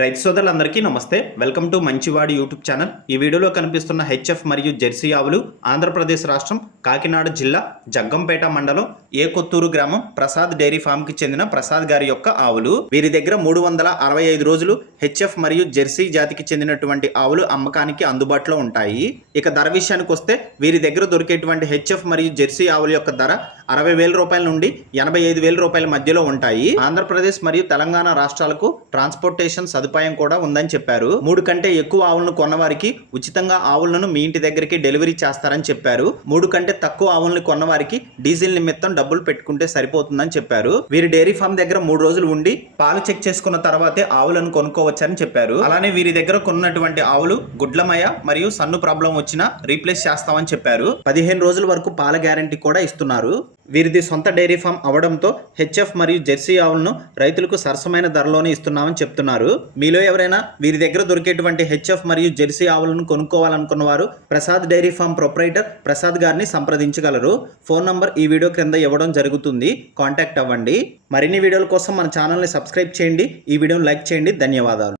రైతు సోదరులందరికీ నమస్తే. వెల్కమ్ టు మంచివాడి యూట్యూబ్ ఛానల్. ఈ వీడియోలో కనిపిస్తున్న హెచ్ఎఫ్ మరియు జెర్సీ ఆవులు ఆంధ్రప్రదేశ్ రాష్ట్రం కాకినాడ జిల్లా జగ్గంపేట మండలం ఏ కొత్తూరు గ్రామం ప్రసాద్ డైరీ ఫామ్ కి చెందిన ప్రసాద్ గారి యొక్క ఆవులు. వీరి దగ్గర 365 రోజులు హెచ్ఎఫ్ మరియు జెర్సీ జాతికి చెందినటువంటి ఆవులు అమ్మకానికి అందుబాటులో ఉంటాయి. ఇక ధర విషయానికి వస్తే వీరి దగ్గర దొరికేటువంటి హెచ్ఎఫ్ మరియు జెర్సీ ఆవుల యొక్క ధర 60,000 రూపాయల నుండి 85,000 రూపాయల మధ్యలో ఉంటాయి. ఆంధ్రప్రదేశ్ మరియు తెలంగాణ రాష్ట్రాలకు ట్రాన్స్పోర్టేషన్ సదుపాయం కూడా ఉందని చెప్పారు. 3 కంటే ఎక్కువ ఆవులను కొన్నవారికి ఉచితంగా ఆవులను మీ ఇంటి దగ్గరికి డెలివరీ చేస్తారని చెప్పారు. 3 కంటే తక్కువ ఆవులను కొన్నవారికి డీజిల్ నిమిత్తం డబ్బులు పెట్టుకుంటే సరిపోతుందని చెప్పారు. వీరి డైరీ ఫామ్ దగ్గర 3 రోజులు ఉండి పాలు చెక్ చేసుకున్న తర్వాతే ఆవులను కొనుక్కోవచ్చని చెప్పారు. అలానే వీరి దగ్గర కొన్నటువంటి ఆవులు గుడ్లమయ మరియు సన్ను ప్రాబ్లం వచ్చినా రీప్లేస్ చేస్తామని చెప్పారు. 15 రోజుల వరకు పాల గ్యారంటీ కూడా ఇస్తున్నారు. వీరిది సొంత డైరీ ఫామ్ అవడంతో హెచ్ఎఫ్ మరియు జెర్సీ ఆవులను రైతులకు సరసమైన ధరలోనే ఇస్తున్నామని చెప్తున్నారు. మీలో ఎవరైనా వీరి దగ్గర దొరికేటువంటి హెచ్ఎఫ్ మరియు జెర్సీ ఆవులను కొనుక్కోవాలనుకున్న వారు Prasad dairy farm proprietor Prasad గారిని సంప్రదించగలరు. ఫోన్ నంబర్ ఈ వీడియో క్రింద ఇవ్వడం జరుగుతుంది. కాంటాక్ట్ అవ్వండి. మరిన్ని వీడియోల కోసం మన ఛానల్ని సబ్స్క్రైబ్ చేయండి. ఈ వీడియోని లైక్ చేయండి. ధన్యవాదాలు.